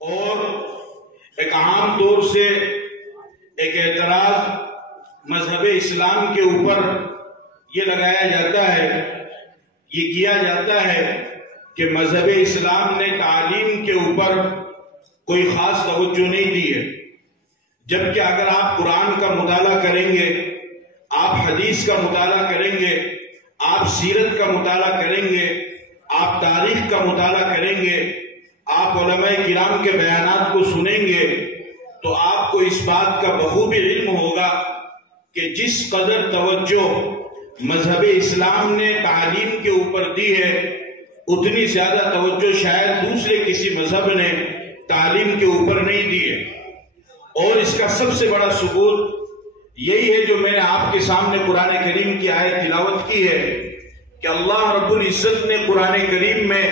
اور ایک عام طور سے ایک اعتراض مذہب اسلام کے اوپر یہ لگایا جاتا ہے، یہ کیا جاتا ہے کہ مذہب اسلام نے تعلیم کے اوپر کوئی خاص توجہ نہیں دی ہے، جبکہ اگر آپ قرآن کا مطالعہ کریں گے، آپ حدیث کا مطالعہ کریں گے، آپ سیرت کا مطالعہ کریں گے، آپ تاریخ کا مطالعہ کریں گے، آپ علماء کرام کے بیانات کو سنیں گے تو آپ کو اس بات کا بخوبی علم ہوگا کہ جس قدر توجہ مذہب اسلام نے تعلیم کے اوپر دی ہے اتنی زیادہ توجہ شاید دوسرے کسی مذہب نے تعلیم کے اوپر نہیں دی ہے۔ اور اس کا سب سے بڑا ثبوت یہی ہے جو میں نے آپ کے سامنے قرآن کریم کی آیت تلاوت کی ہے کہ اللہ رب العزت نے قرآن کریم میں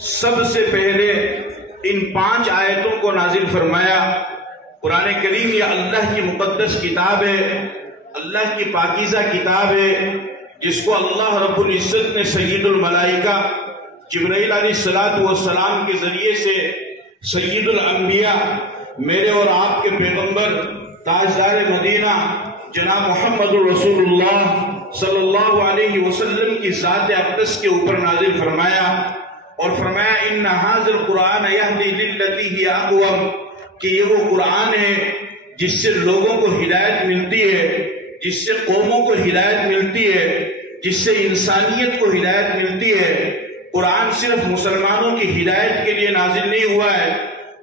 سب سے پہلے ان 5 آیتوں کو نازل فرمایا۔ قرآن کریم یہ اللہ کی مقدس کتاب ہے، اللہ کی پاکیزہ کتاب ہے، جس کو اللہ رب العزت نے سید الملائکہ جبرائیل علیہ السلام کے ذریعے سے سید الانبیاء میرے اور آپ کے پیغمبر تاجدار مدینہ جناب محمد رسول اللہ صلی اللہ علیہ وسلم کی ذات اقدس کے اوپر نازل فرمایا، اور فرمایا ان ھذا القرآن یہدی للتی ہی اقوم، کہ یہ وہ قرآن ہے جس سے لوگوں کو ہدایت ملتی ہے، جس سے قوموں کو ہدایت ملتی ہے، جس سے انسانیت کو ہدایت ملتی ہے۔ قرآن صرف مسلمانوں کی ہدایت کے لیے نازل نہیں ہوا ہے،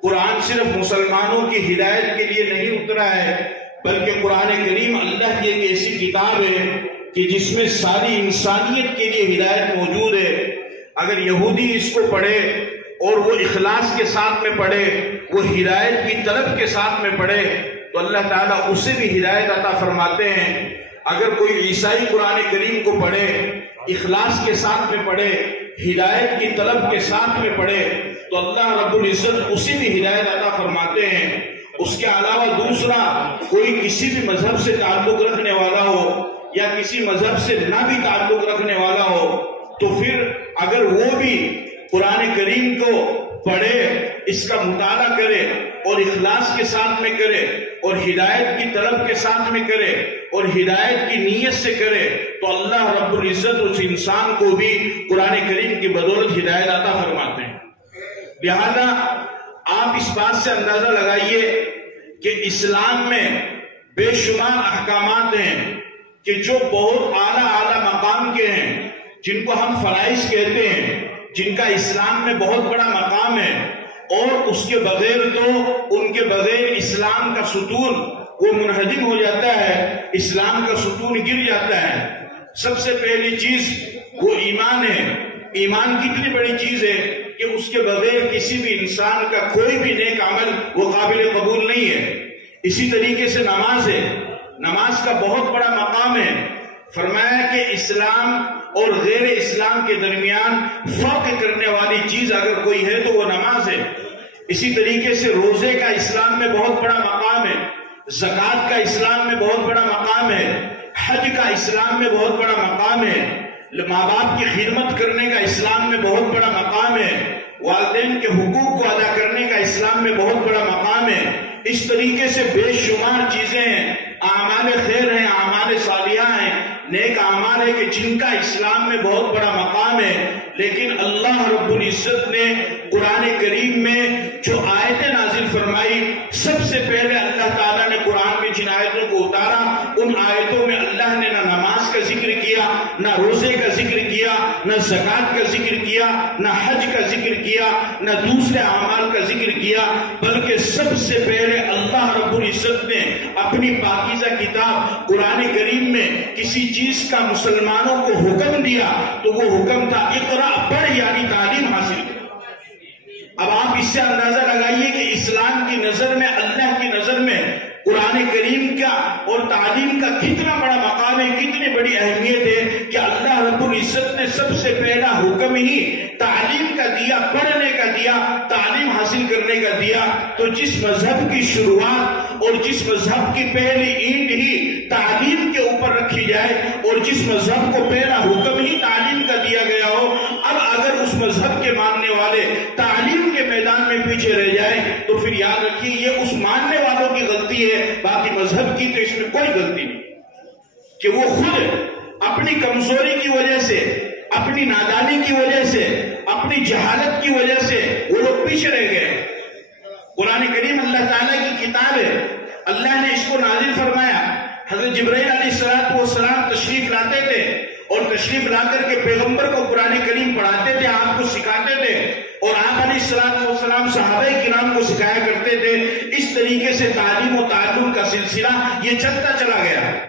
قرآن صرف مسلمانوں کی ہدایت کے لیے نہیں اترا ہے، بلکہ قرآن کریم اللہ کی ایک ایسی کتاب ہے کہ جس میں ساری انسانیت کے لیے ہدایت موجود ہے۔ اگر یہودی اس کو پڑھے اور وہ اخلاص کے ساتھ میں پڑھے، وہ ہدایت کی طلب کے ساتھ میں پڑھے تو اللہ تعالیٰ اسے بھی ہدایت عطا فرماتے ہیں۔ اگر کوئی عیسائی قرآن کریم کو پڑھے، اخلاص کے ساتھ میں پڑھے، ہدایت کی طلب کے ساتھ میں پڑھے تو اللہ رب العزت اسے بھی ہدایت عطا فرماتے ہیں۔ اس کے علاوہ دوسرا کوئی کسی بھی مذہب سے تعلق رکھنے والا ہو یا کسی مذہب سے نہ بھی تعلق رکھنے والا ہو تو پھر اگر وہ بھی قرآن کریم کو پڑھے، اس کا مطالعہ کرے اور اخلاص کے ساتھ میں کرے اور ہدایت کی طلب کے ساتھ میں کرے اور ہدایت کی نیت سے کرے تو اللہ رب العزت اس انسان کو بھی قرآن کریم کی بدولت ہدایت عطا فرماتے ہیں۔ لہذا آپ اس بات سے اندازہ لگائیے کہ اسلام میں بے شمار احکامات ہیں کہ جو بہت اعلیٰ مقام کے ہیں، جن کو ہم فرائض کہتے ہیں، جن کا اسلام میں بہت بڑا مقام ہے، اور اس کے بغیر تو ان کے بغیر اسلام کا ستون وہ منہدم ہو جاتا ہے، اسلام کا ستون گر جاتا ہے۔ سب سے پہلی چیز وہ ایمان ہے۔ ایمان کتنی بڑی چیز ہے کہ اس کے بغیر کسی بھی انسان کا کوئی بھی نیک عمل وہ قابل قبول نہیں ہے۔ اسی طریقے سے نماز ہے، نماز کا بہت بڑا مقام ہے۔ فرمایا کہ اسلام اور غیر اسلام کے درمیان فرق کرنے والی چیز اگر کوئی ہے تو وہ نماز ہے۔ اسی طریقے سے روزے کا اسلام میں بہت بڑا مقام ہے، زکوٰۃ کا اسلام میں بہت بڑا مقام ہے، حج کا اسلام میں بہت بڑا مقام ہے، ماں باپ کی خدمت کرنے کا اسلام میں بہت بڑا مقام ہے، والدین کے حقوق کو ادا کرنے کا اسلام میں بہت بڑا مقام ہے۔ اس طریقے سے بے شمار چیزیں ہیں، اعمال خیر ہیں، اعمال صالحہ ہیں، نیک اعمال ہے کہ جن کا اسلام میں بہت بڑا مقام ہے۔ لیکن اللہ رب العزت نے قرآن کریم میں جو آیتیں نازل فرمائی، سب سے پہلے اللہ تعالیٰ نے قرآن میں جن آیتوں کو اتارا ان آیتوں میں اللہ نے نہ نماز کا ذکر کیا، نہ روزے کا ذکر کیا، نہ زکوٰۃ کا ذکر کیا، نہ حج کا ذکر کیا، نہ دوسرے اعمال کا ذکر کیا، بلکہ سب سے پہلے اللہ رب العزت نے اپنی پاکیزہ کتاب قرآن کریم میں کسی چیز کا مسلمانوں کو حکم دیا تو وہ حکم تھا اقرا، پڑھ، یعنی تعلیم حاصل کر۔ اب آپ اس سے اندازہ لگائیے کہ اسلام کی نظر میں، اللہ کی نظر میں قرآن کریم کا اور تعلیم کا کتنا بڑا مقام ہے، کتنی بڑی اہمیت ہے کہ اللہ رب العزت نے سب سے پہلا حکم ہی تعلیم کا دیا، پڑھنے کا دیا، تعلیم حاصل کرنے کا دیا۔ تو جس مذہب کی شروعات اور جس مذہب کی پہلی اینٹ ہی تعلیم کے اوپر رکھی جائے اور جس مذہب کو پہلا حکم ہی تعلیم کا دیا گیا ہو، اب اگر اس مذہب کے ماننے والے تعلیم کے میدان اسلام میں پیچھے رہ جائے تو پھر یاد رکھیے یہ اس ماننے والوں کی غلطی ہے، باقی مذہب کی تو اس میں کوئی غلطی نہیں، کہ وہ خود اپنی کمزوری کی وجہ سے، اپنی نادانی کی وجہ سے، اپنی جہالت کی وجہ سے وہ لوگ پیچھے رہ گئے۔ قرآن کریم اللہ تعالیٰ کی کتاب ہے، اللہ نے اس کو نازل فرمایا۔ حضرت جبرائیل علیہ السلام تشریف لاتے تھے اور تشریف لا کر کے پیغمبر کو قرآن کریم پڑھاتے تھے، آپ کو سکھاتے تھے، اور آپ علیہ السلام صحابہ کرام کو سکھایا کرتے تھے۔ اس طریقے سے تعلیم و تعلم کا سلسلہ یہ چلتا چلا گیا۔